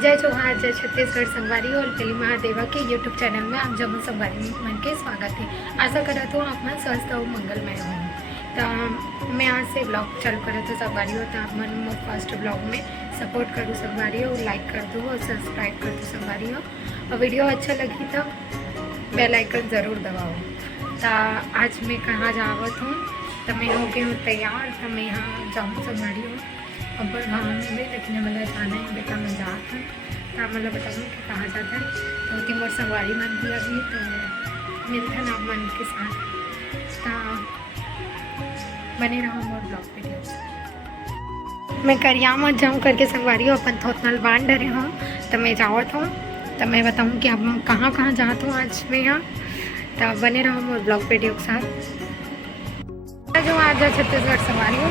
जय जोहार, जय छत्तीसगढ़ संगवारी और पहली महादेवा के यूट्यूब चैनल में आप जब संगवारी मन के स्वागत है। आशा करत हूँ आप मन स्वस्थ और मंगलमय हो। तो मैं आज से ब्लॉग चालू करे तो संगवारी हो, तो आप मन मोर फर्स्ट ब्लॉग में सपोर्ट करूँ संगवारी हो, लाइक कर दो और सब्सक्राइब कर दो संगवारी हो, और वीडियो अच्छा लगी तो बेल आइकन ज़रूर दबाओ। तो आज मैं कहाँ जावत हूँ, तो मैं हो गई हूँ तैयार। तो मैं यहाँ जाऊँ संगवारी हो अब्बर गाँव में भी, लेकिन मतलब जाना है बेटा मैं जात हूँ। तो आप मतलब बताऊँ कि कहाँ जाता है, तो तीन मोर संगवारी मन भी अभी तो मिलते हैं आप मन के साथ। तो बने रहो मोर ब्लॉग वीडियो। मैं करिया मत जाऊँ करके संगवारी हो अपन थोतनल बांध डरे हूँ, तो मैं जावत हूँ। तो मैं बताऊँ कि अब कहाँ कहाँ जाता हूँ आज मैं यहाँ। तो बने रहो मोर ब्लॉग वीडियो के साथ। जो आज छत्तीसगढ़ संगवारी हो,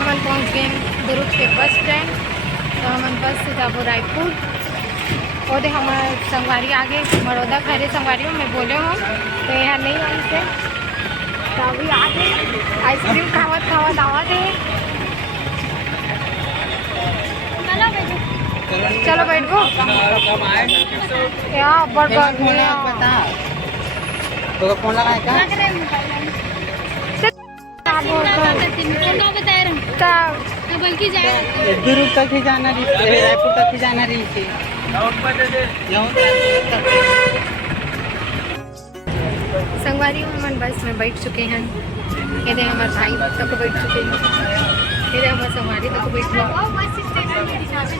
हम पहुँच गए दुर्ग के बस स्टैंड। तो हम बस से जाबो रायपुर और हमारे संगवारी आगे बड़ौदा खैरे संगवारी हो मैं बोले हो, तो यहाँ नहीं आई थे। तो अभी आगे आइसक्रीम खावत खावत आवत है। चलो बैठो यहाँ बड़ तो फोन लगाए क्या? दुर्ग तक ही जाना रही, रायपुर तक ही जाना रही थी। संगवारी हम बस में बैठ चुके हैं। ये हमारे भाई तक बैठ चुके हैं, ये हमारे संगवारी तक बैठ गए।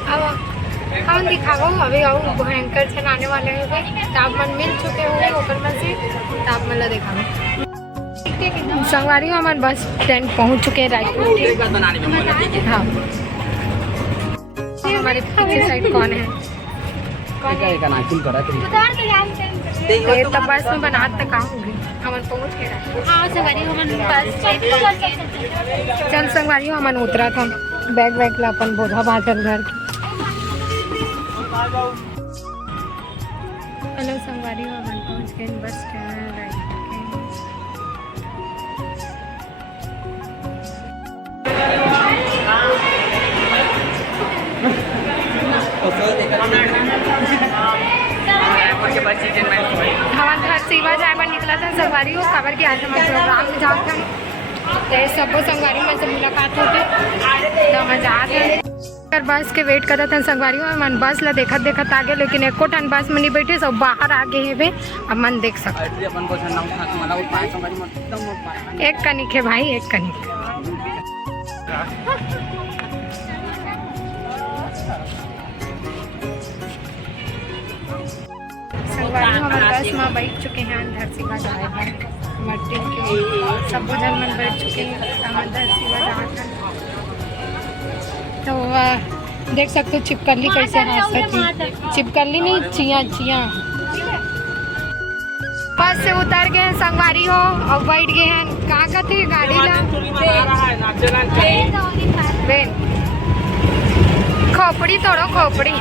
अब हम दिखाओ अभी आओ भयंकर छन आने वाले हैं। आप मन मिल चुके होंगे ओपन में से, तो आप मतलब दिखाओ। संगवारी में हमारे बस स्टैंड पहुंच चुके हैं रायपुर। हाँ, हमारे पीछे साइड कौन है? तब बस में बना तक आऊँगी हमन पहुँच के रायपुर। हाँ संगवारी हमन बस चल संगवारी हमन उतरा था बैग वैग ला अपन बोधा बाजल घर। हेलो संगवारी हमन पहुँच गए बस स्टैंड रायपुर। हमारे घर सेवा जाए पर निकला था संगवारी हो, खबर की आज हमारे प्रोग्राम में जाते हैं। तो सब संगवारी में से मुलाकात होती तो हम जाते बस के वेट करते थे संगवारी हो। मन बस ला देखत देखत आगे, लेकिन एको टन बस में नहीं बैठे, सब बाहर आगे है वे। अब मन देख सकते एक कनिक है भाई, एक कनिक। संगवारी हमारे बस में बैठ चुके हैं धरसीवा जाए हैं। मट्टी के सब जन मन बैठ चुके हैं धरसीवा जाकर। तो देख सकते हो चिपकली कैसे हंसती, चिपकली नहीं चिया चिया। बस से उतर गए हैं संगवारी हो और बैठ गए हैं। कहाँ का थी गाड़ी ला खोपड़ी तोड़ो खोपड़ी।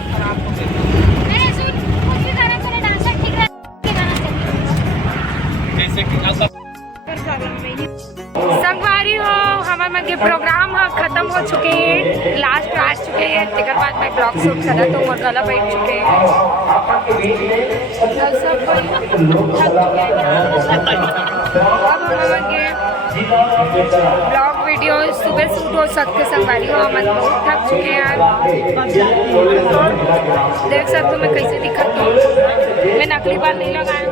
संगवारी हो हमारे मन के प्रोग्राम खत्म हो चुके हैं, लास्ट आ चुके हैं। इसके बाद मैं ब्लॉग शूट करा तो मोर गला बैठ चुके हैं। सब थक चुके हैं। अब हमारे ब्लॉग वीडियो सुबह शूट हो सकते संगवारी हो। हम बहुत थक चुके हैं। देख सकते हो मैं कैसे दिखत हूँ, मैं नकली बाल नहीं लगाया।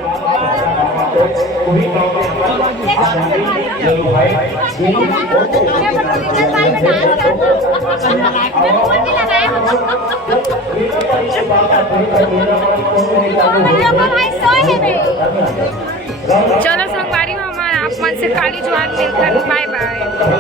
चलो संगवारी में हमारा आप मन से काली जुआन मिलकर बाय बाय।